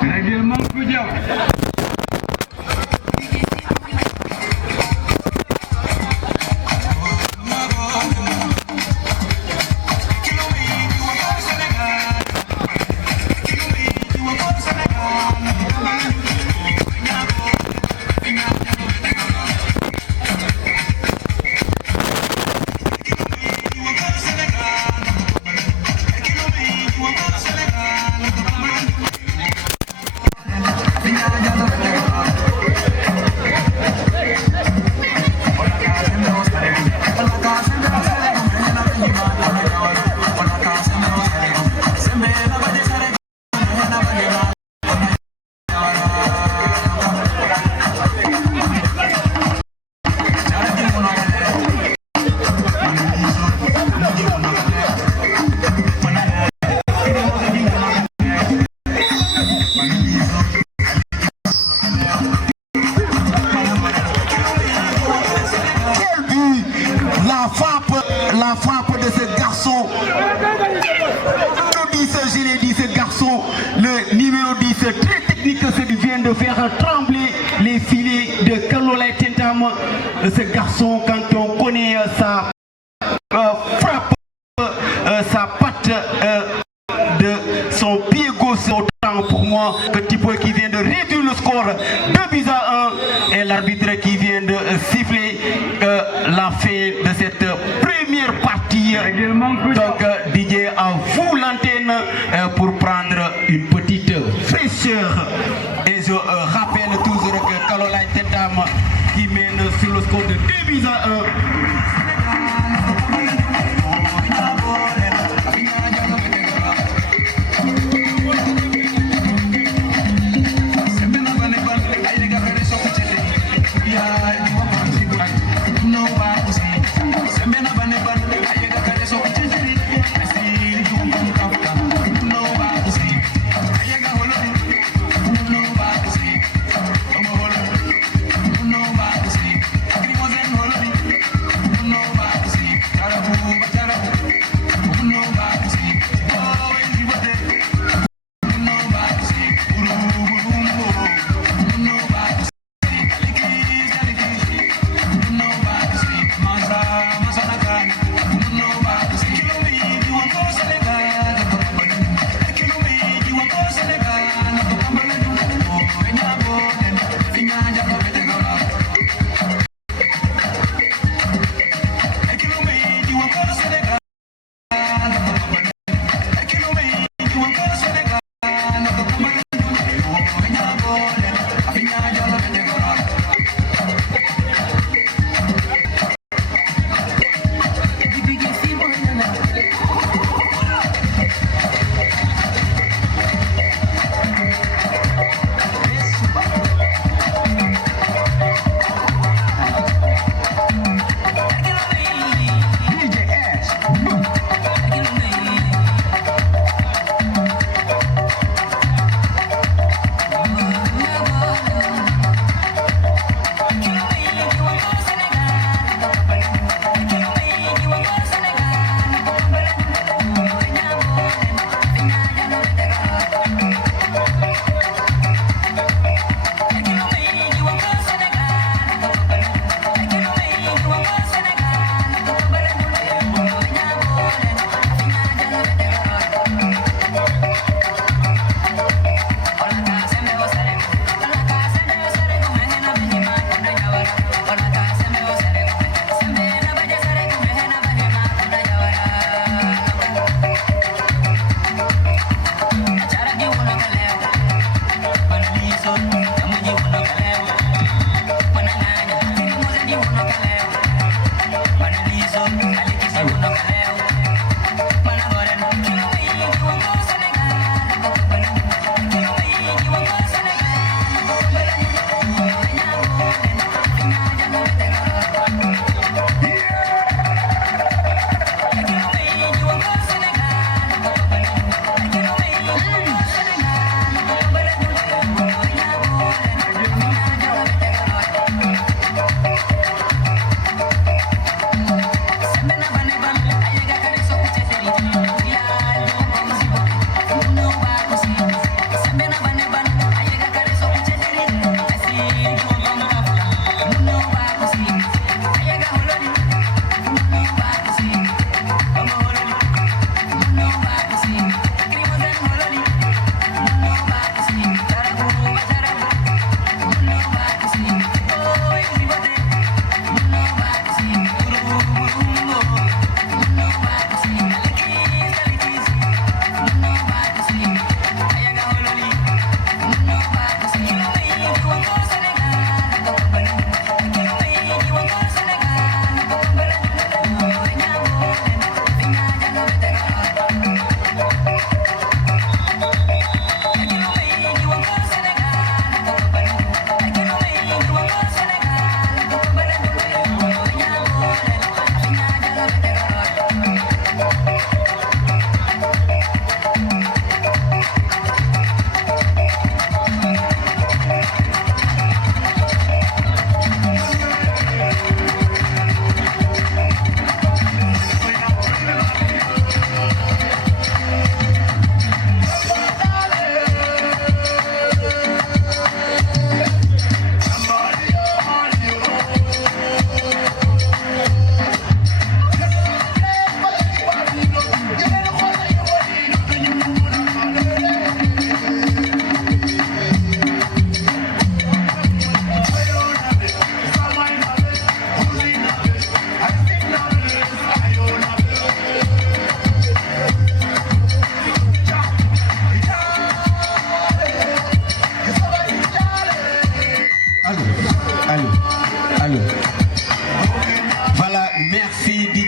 Règlement peu diable. La frappe de ce garçon, je l'ai dit, ce garçon, le numéro 10, très technique, ce qui vient de faire trembler les filets de Kalolay Tentam. Ce garçon, quand on connaît sa frappe, sa patte de son pied gauche, autant pour moi que Tipo qui vient de réduire le score 2-1 et l'arbitre qui vient de siffler la fin de cette première partie. Donc Didier, à vous l'antenne pour prendre une petite fraîcheur. Et je rappelle toujours que Kalolay Tentam qui mène sur le score de 2-1.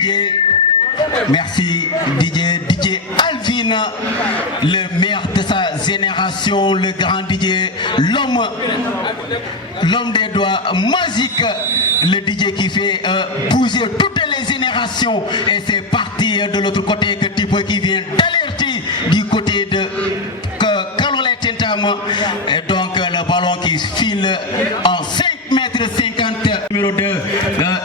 Didier. Merci Didier Alvin, le meilleur de sa génération, le grand Didier, l'homme des doigts magiques, le Didier qui fait bouger toutes les générations. Et c'est parti de l'autre côté que Tipo qui vient d'alerter du côté de Kalolé Tentam. Et donc le ballon qui file en 5,50 m. Numéro 2,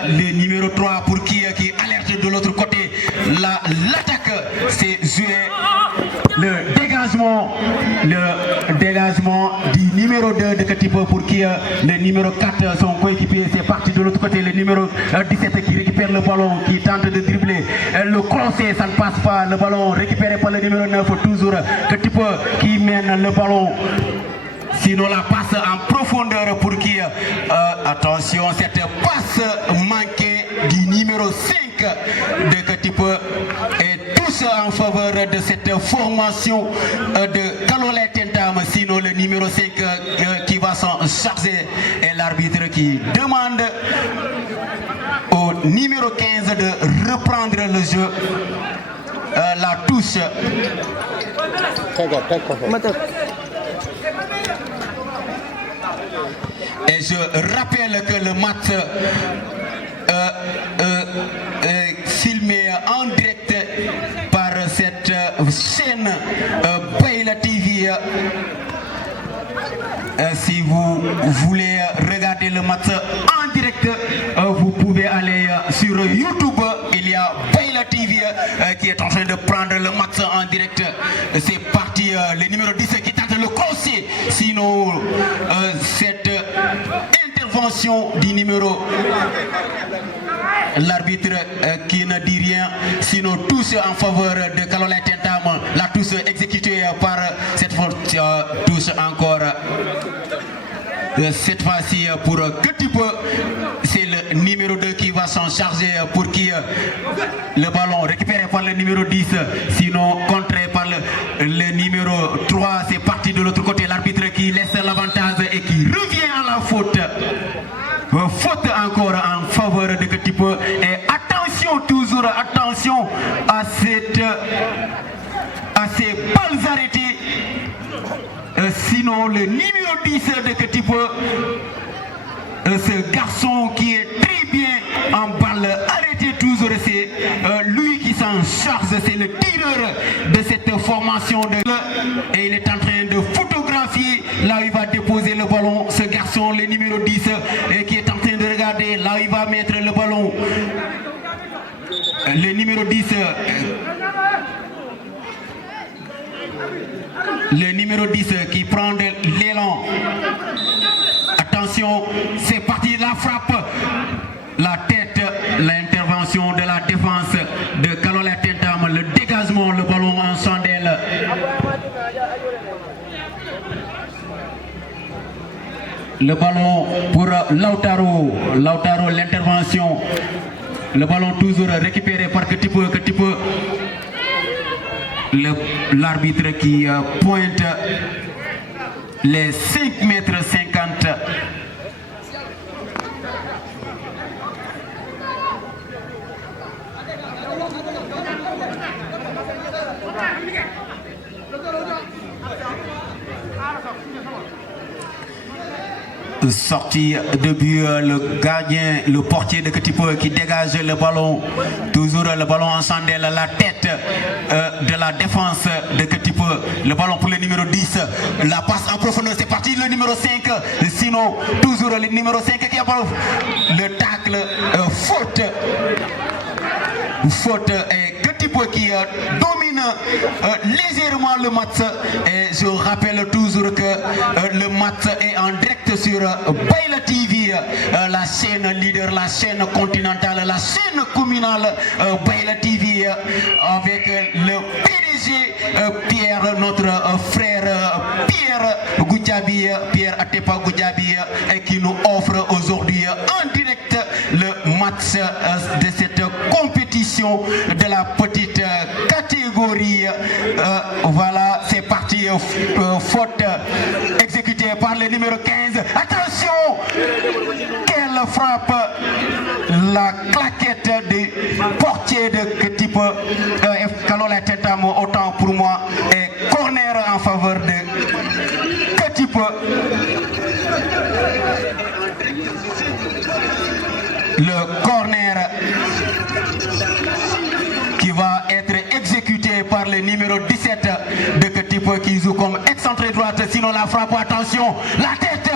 le numéro 3 pour qui alerte de l'autre côté. L'attaque, c'est joué le dégagement du numéro 2 de Katipo pour qui le numéro 4 son coéquipier. C'est parti de l'autre côté, le numéro 17 qui récupère le ballon, qui tente de dribbler. Le crosser, ça ne passe pas. Le ballon récupéré par le numéro 9, toujours Katipo qui mène le ballon. Sinon la passe en profondeur pour qui attention, cette passe manquée du numéro 5 de Katipo et tous en faveur de cette formation de Kalolé Tentam. Sinon le numéro 5 qui va s'en charger et l'arbitre qui demande au numéro 15 de reprendre le jeu. La touche. Et je rappelle que le match filmé en direct par cette chaîne Bayla TV. Si vous voulez regarder le match en direct, vous pouvez aller sur YouTube. Il y a Bayla TV qui est en train de prendre le match en direct. C'est parti, le numéro 10 qui tente le crosser. Sinon, cette intervention du numéro, l'arbitre qui ne dit rien, sinon tous en faveur de Kalolé Tentam. La touche exécutée par cette touche encore. Cette fois-ci pour Katipo, c'est le numéro 2 qui va s'en charger pour qui le ballon récupéré par le numéro 10, sinon contré par le numéro 3. C'est parti de l'autre côté, l'arbitre qui laisse l'avantage et qui revient à la faute. Faute encore en faveur de Katipo. Et attention, toujours attention à ces balles arrêtées. Sinon le numéro 10 de Katipo, ce garçon qui est très bien en balle arrêtée, toujours c'est lui qui s'en charge, c'est le tireur de cette formation et il est en train de photographier là où il va déposer le ballon, ce garçon, le numéro 10 qui est en train de regarder là où il va mettre le ballon. Le numéro 10, le numéro 10 qui prend de l'élan. Attention, c'est parti, la frappe, la tête, l'intervention de la défense de Kalolé Tentam, le dégagement, le ballon en chandelle. Le ballon pour Lautaro, l'intervention. Le ballon toujours récupéré par Katipo. L'arbitre qui pointe les 5,50 m. Sortie de but, le gardien, le portier de Katipo qui dégage le ballon, toujours le ballon en chandelle, la tête de la défense de Katipo, le ballon pour le numéro 10, la passe en profondeur, c'est parti, le numéro 5, sinon toujours le numéro 5 qui a le tacle, faute et Katipo qui domine légèrement le match. Et je rappelle toujours que le match est en direct sur Bayla TV, la chaîne leader, la chaîne continentale, la chaîne communale Bayla TV, avec le PDG Pierre, notre frère Pierre Goudiaby, Pierre Atepa Goudiaby, qui nous offre aujourd'hui en direct le match de cette compétition de la petite catégorie. Voilà, c'est parti, faute exécutée par le numéro 15. Attention, quelle frappe! la claquette des portiers de type Kalolai Tentam, autant pour moi, et corner en faveur de type. Le corner qui va être exécuté par le numéro 17 de Ketipo qui joue comme excentré droite, sinon la frappe, attention, la tête,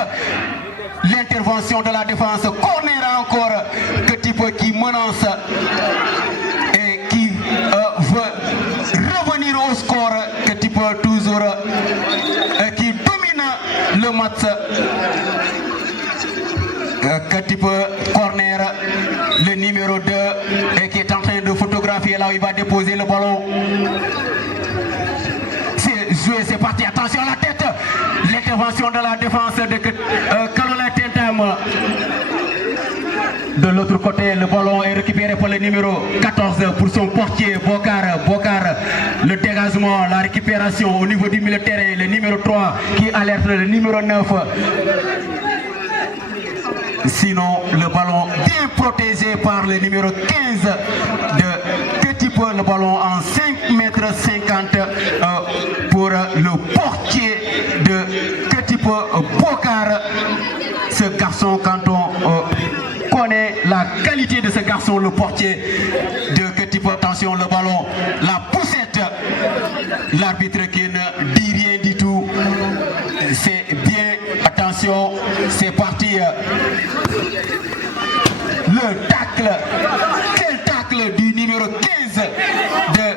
l'intervention de la défense, corner encore, Ketipo qui menace et qui veut revenir au score, Ketipo toujours qui domine le match. Ketipo corner, le numéro 2 et qui est en train de photographier là où il va déposer le ballon. C'est joué, c'est parti, attention à la tête, l'intervention de la défense de Kalolai Tentam. De l'autre côté, le ballon est récupéré par le numéro 14 pour son portier, Bokar. Bokar, le dégagement, la récupération au niveau du milieu de terrain, le numéro 3 qui alerte le numéro 9. Sinon, le ballon bien protégé par le numéro 15 de Ketipo, le ballon en 5,50 m pour le portier de Ketipo, Bokar. Ce garçon, quand on connaît la qualité de ce garçon, le portier de Ketipo, attention, le ballon, la poussette, l'arbitre qui ne dit rien du tout, c'est bien, attention, c'est parti. Le tacle, quel tacle du numéro 15 de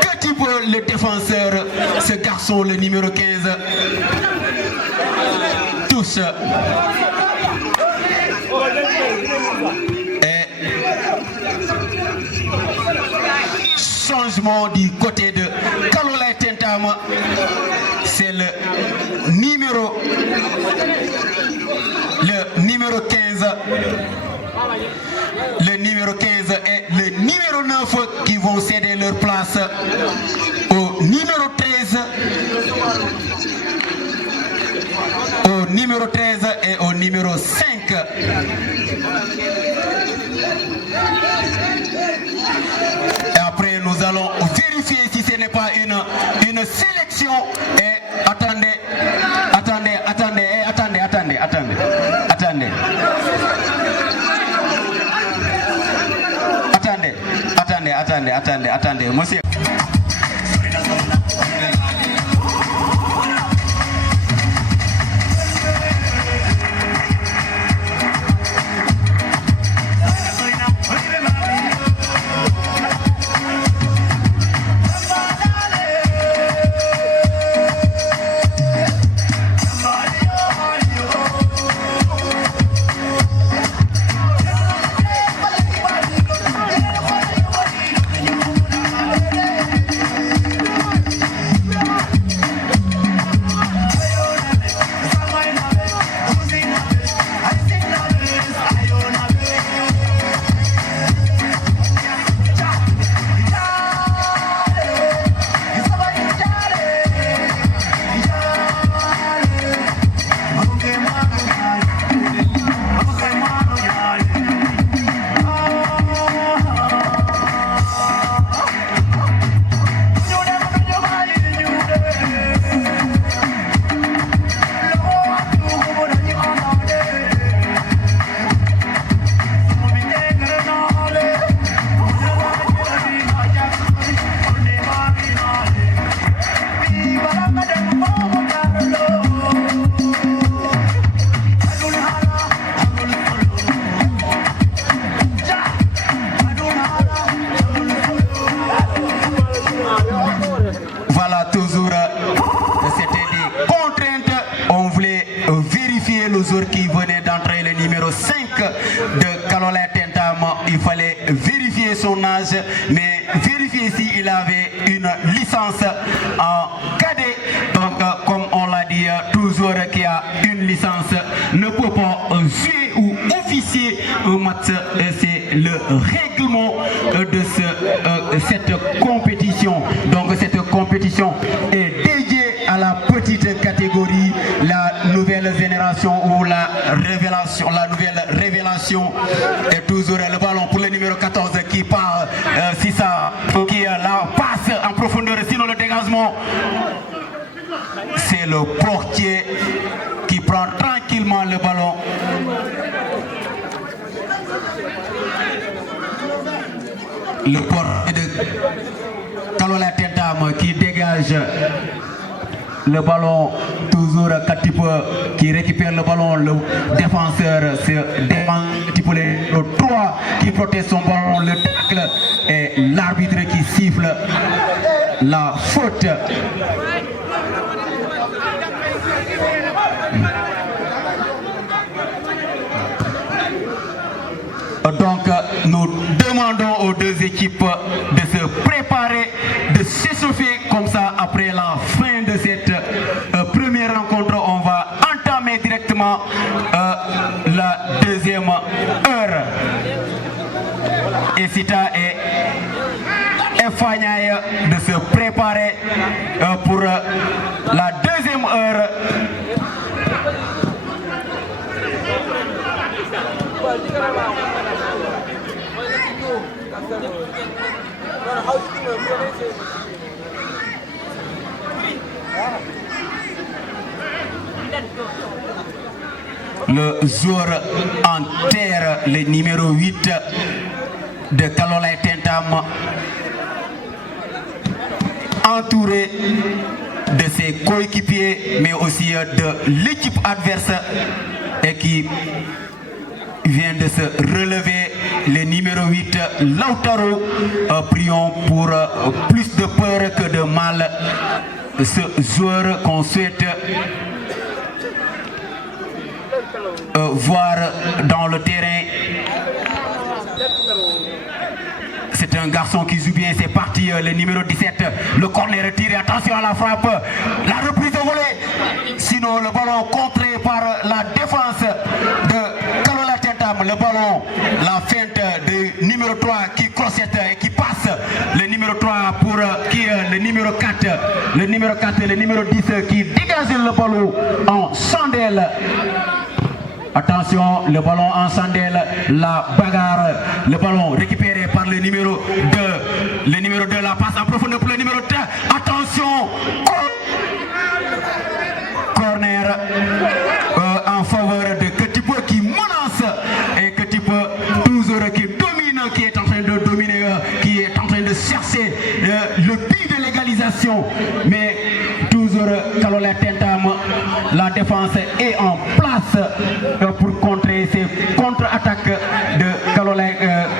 Ketipo, le défenseur, ce garçon, le numéro 15, touche. Et changement du côté de Kalolai Tentam, c'est le numéro 15. Le numéro 15 et le numéro 9 qui vont céder leur place au numéro 13. Au numéro 13 et au numéro 5. Et après nous allons vérifier si ce n'est pas une sélection. Et attendez. Attendez, monsieur. Qui venait d'entrer, le numéro 5 de Kalolai Tentam. Il fallait vérifier son âge, mais vérifier s'il avait une licence en cadet. Donc, comme on l'a dit, toujours qui a une licence ne peut pas jouer ou officier un match. C'est le règlement de cette compétition. Donc, cette compétition est dédiée à la petite catégorie, la nouvelle génération ou la nouvelle révélation est toujours si ça qui la passe en profondeur, sinon le dégagement. C'est le portier qui prend tranquillement le ballon. Le portier de Kalola Tentam qui dégage le ballon, toujours Katipo qui récupère le ballon, le défenseur se défend, le 3 qui protège son ballon, le tacle et l'arbitre qui siffle la faute. Donc nous demandons aux deux équipes de se préparer, de s'échauffer comme ça après la fin de cette première rencontre. On va entamer directement la deuxième heure. Et Sita et Fanyaï de se préparer pour la deuxième heure. Le joueur en terre, le numéro 8 de Kalola Tentam, entouré de ses coéquipiers, mais aussi de l'équipe adverse et qui vient de se relever, le numéro 8, Lautaro. Prions pour plus de peur que de mal. Ce joueur qu'on souhaite voir dans le terrain. C'est un garçon qui joue bien, c'est parti, le numéro 17, le corner retiré, attention à la frappe, la reprise de volée, sinon le ballon contré par la défense de Kalola Tentam, le ballon, la feinte du numéro 3 qui crossette et qui passe, le numéro 3 pour qui le numéro 4, le numéro 4 et le numéro 10 qui dégage le ballon en chandelle. Attention, le ballon en chandelle, la bagarre, le ballon récupéré par le numéro 2. Le numéro 2, la passe en profondeur pour le numéro 3. Attention, corner en faveur de Ketipo qui menace et Ketipo toujours qui domine, qui est en train de dominer, qui est en train de chercher le but de l'égalisation. Mais toujours Kalola Tentam, la défense est en place pour contrer ces contre-attaques de Kalola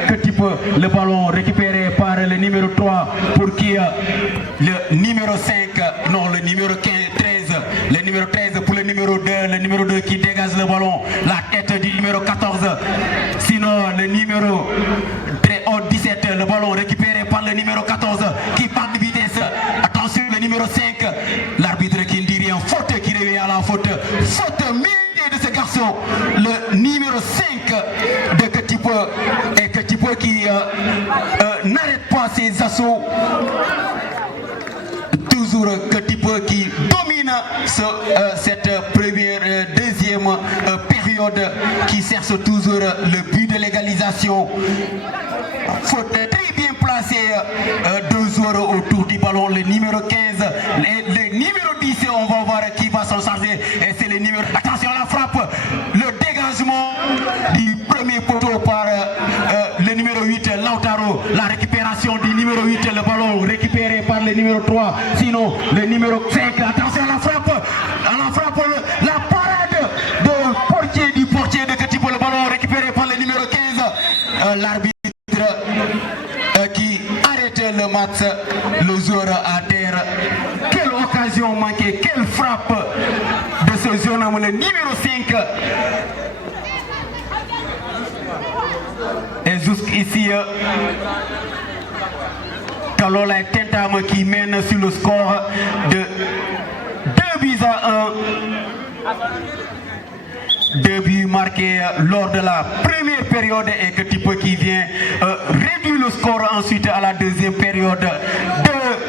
Ketipo. Le ballon récupéré par le numéro 3 pour qui le numéro 5, non le numéro 13, le numéro 13 pour le numéro 2 qui dégage le ballon, la tête du numéro 14. Sinon le numéro 17, le ballon récupéré par le numéro 14 qui part de vitesse. Attention le numéro 5, l'arbitre qui ne dit rien, faute qui revient à la faute. Faute méritée de ce garçon, le numéro 5 de Ketipo et Ketipo qui n'arrête pas ses assauts. Toujours Ketipo qui domine cette première, deuxième période, qui cherche toujours le but de l'égalisation. Faute très bien placé, deux joueurs autour du ballon, le numéro 15, le numéro 10, on va voir qui va s'en charger, et c'est le numéro. Attention à la frappe, le dégagement du premier poteau par le numéro 8, Lautaro, la récupération du numéro 8, le ballon récupéré par le numéro 3, sinon le numéro 5, attention à la frappe, la parade du portier de Ketipo, le ballon récupéré par le numéro 15, l'arbitre qui arrête le match, le joueur à terre. Quelle occasion manquée, quelle frappe de ce jeune homme, le numéro 5. Et jusqu'ici, Kalola Tentam qui mène sur le score de 2-1. 2 buts marqués lors de la première période et Ketipo qui vient réduire le score ensuite à la deuxième période.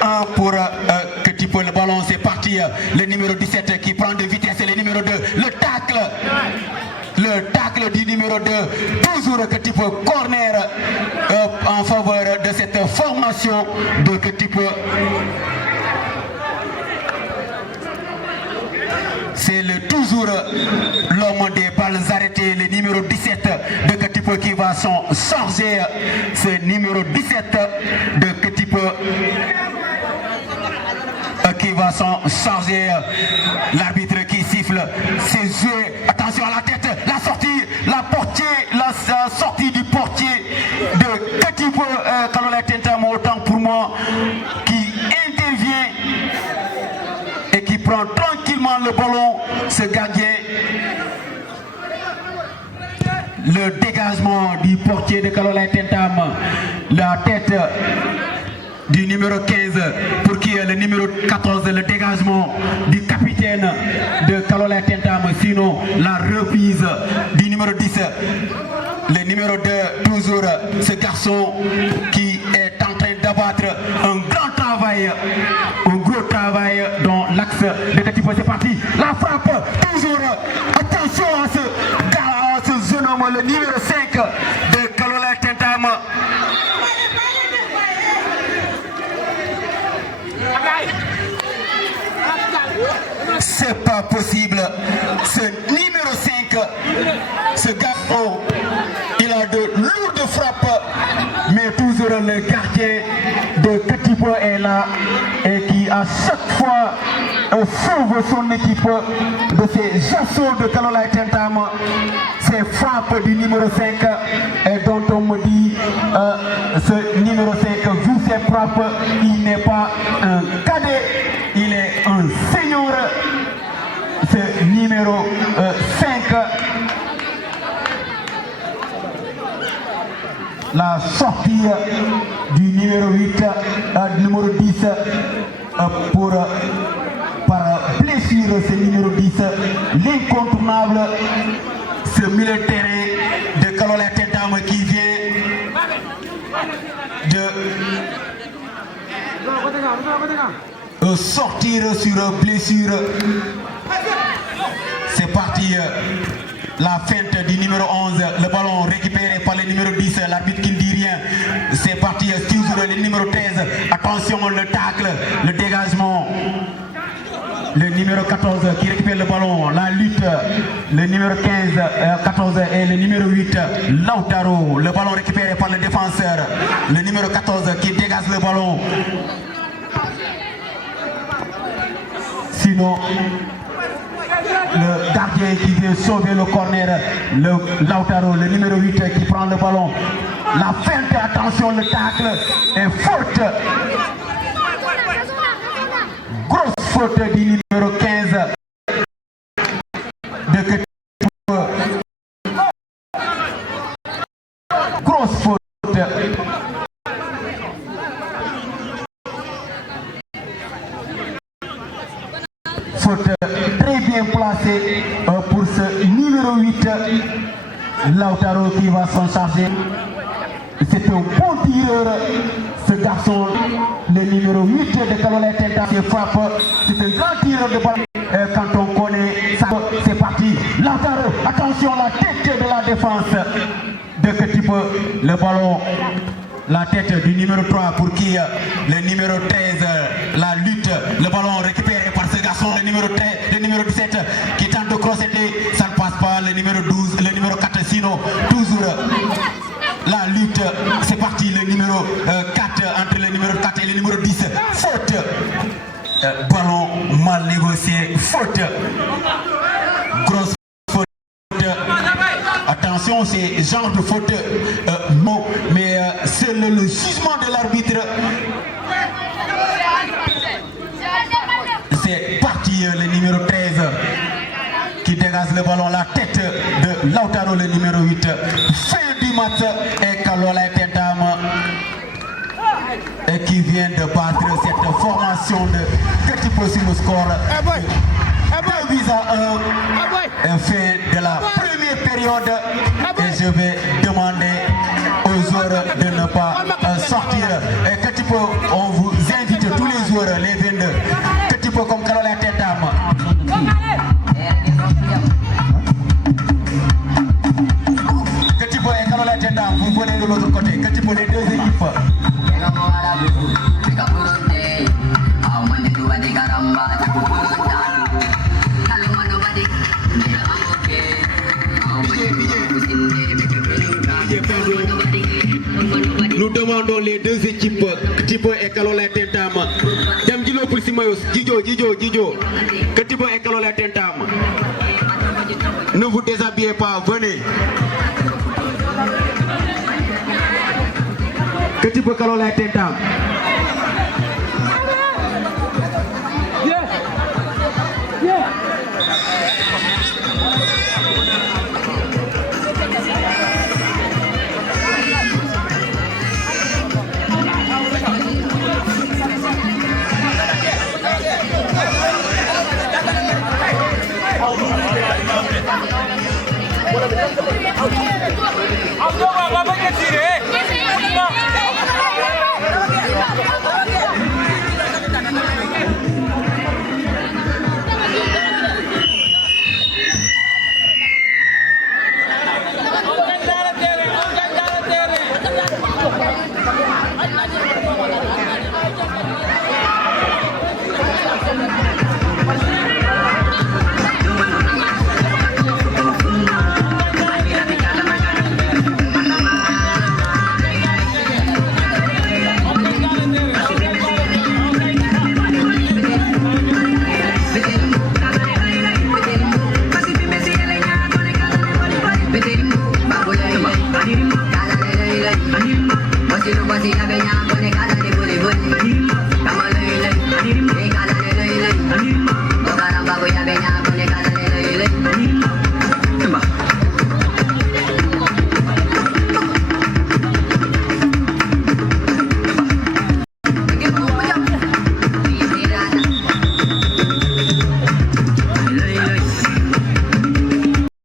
2-1 pour Ketipo. Le ballon, c'est parti. Le numéro 17 qui prend de vitesse et le numéro 2. Le tacle du numéro 2. Toujours Ketipo, corner en faveur de cette formation de que type. C'est toujours l'homme des balles arrêtées, le numéro 17 de Ketipo qui va s'en charger. C'est numéro 17 de Ketipo qui va s'en charger. L'arbitre qui siffle ses yeux. Attention à la tête, la sortie, la sortie du portier de Ketipo Kalola Tentamo, autant pour moi, qui intervient et qui prend tranquillement le ballon, ce gardien. Le dégagement du portier de Kalola Tentam, la tête du numéro 15 pour qui est le numéro 14, le dégagement du capitaine de Kalola Tentam, sinon la reprise du numéro 10, le numéro 2, toujours ce garçon qui est en train d'abattre un grand travail, un gros travail dans l'axe de Ketipo. C'est parti, la frappe, toujours, attention à ce jeune homme, le numéro 5 de Kalola Tentam. C'est pas possible, ce numéro 5, ce garçon, il a de lourdes frappes, mais toujours le gardien de Ketipo est là et qui à chaque fois sauve son équipe de ces assauts de Kalola Tentam. Ces frappes du numéro 5 et dont on me dit ce numéro 5, vu ses frappes, il n'est pas un cadet, il est un senior. Ce numéro 5, la sortie du numéro 8, numéro 10 par blessure, ce numéro 10, l'incontournable, ce milieu de terrain de Kalola Tentam qui vient de sortir sur blessure. C'est parti, la feinte du numéro 11, le ballon récupéré par le numéro 10, l'arbitre qui ne dit rien. C'est parti, toujours le numéro 13, attention le tacle, le dégagement. Le numéro 14 qui récupère le ballon, la lutte, le numéro 14 et le numéro 8, Lautaro, le ballon récupéré par le défenseur, le numéro 14 qui dégage le ballon. Sinon, le gardien qui vient sauver le corner, le Lautaro, le numéro 8 qui prend le ballon. La feinte, attention, le tacle est faute. Grosse faute du numéro 15 de Ketipo. Grosse faute. Faute très bien placée pour ce numéro 8, Lautaro qui va s'en charger. C'est un bon tireur, ce garçon, le numéro 8 de Kalola Tentam qui frappe. C'est un grand tireur de balle quand on connaît ça. C'est parti, Lautaro, attention, la tête de la défense de Ketipo, le ballon. La tête du numéro 3 pour qui le numéro 13, la lutte, le ballon récupéré par ce garçon, le numéro 13, le numéro 17 qui tente de crosser, ça ne passe pas, le numéro 12, le numéro 4, sinon toujours la lutte, c'est parti, le numéro 4, entre le numéro 4 et le numéro 10, faute, ballon mal négocié, faute, grosse faute. Attention, c'est genre de faute, bon, mais c'est le jugement de l'arbitre. C'est parti, le numéro 13 qui dégage le ballon, la tête de Lautaro, le numéro 8. Fin du match et Kalola Tentam et qui vient de battre cette formation de Ketipo sur le score. 2 buts à 1, fin de la première période, et je vais demander aux joueurs de ne pas sortir. Et Ketipo, on vous invite tous les joueurs, les 22, Ketipo comme Kalola Tentam. Ketipo et Kalola Tentam, vous venez de l'autre côté. Ketipo, les deux équipes. demandons les deux équipes, Katibo et Kalola Tentam. Dame Dilo pour Simayos, Didjo. Katibo et Kalola Tentam. Ne vous déshabillez pas, venez. Katibo Kalola Tentam.